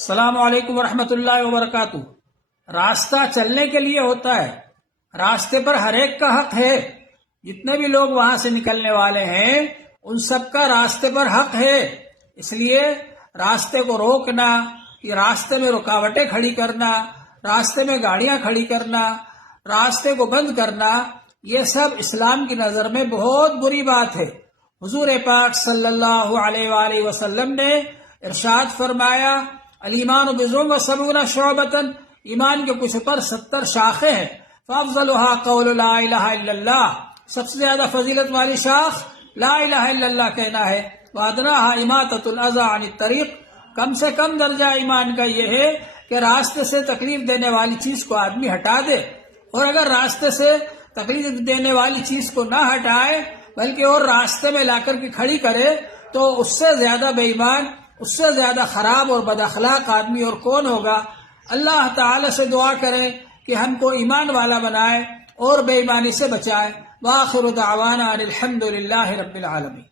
السلام علیکم ورحمۃ اللہ وبرکاتہ۔ راستہ چلنے کے لیے ہوتا ہے، راستے پر ہر ایک کا حق ہے۔ جتنے بھی لوگ وہاں سے نکلنے والے ہیں ان سب کا راستے پر حق ہے۔ اس لیے راستے کو روکنا، کہ راستے میں رکاوٹیں کھڑی کرنا، راستے میں گاڑیاں کھڑی کرنا، راستے کو بند کرنا، یہ سب اسلام کی نظر میں بہت بری بات ہے۔ حضور پاک صلی اللہ علیہ وآلہ وسلم نے ارشاد فرمایا، الایمان بضع وسبعون شعبۃ، ایمان کے کچھ پر 70 شاخیں ہیں۔ فافضلها قول لا الہ الا اللہ، سب سے زیادہ فضیلت والی شاخ لا الہ الا اللہ کہنا ہے۔ وادناها اماطۃ الاذى عن الطریق، کم سے کم درجہ ایمان کا یہ ہے کہ راستے سے تکلیف دینے والی چیز کو آدمی ہٹا دے، اور اگر راستے سے تکلیف دینے والی چیز کو نہ ہٹائے بلکہ اور راستے میں لا کر کے کھڑی کرے تو اس سے زیادہ بے ایمان، اس سے زیادہ خراب اور بد اخلاق آدمی اور کون ہوگا۔ اللہ تعالی سے دعا کریں کہ ہم کو ایمان والا بنائے اور بے ایمانی سے بچائے۔ وآخر دعوانا ان الحمد للہ رب العالمین۔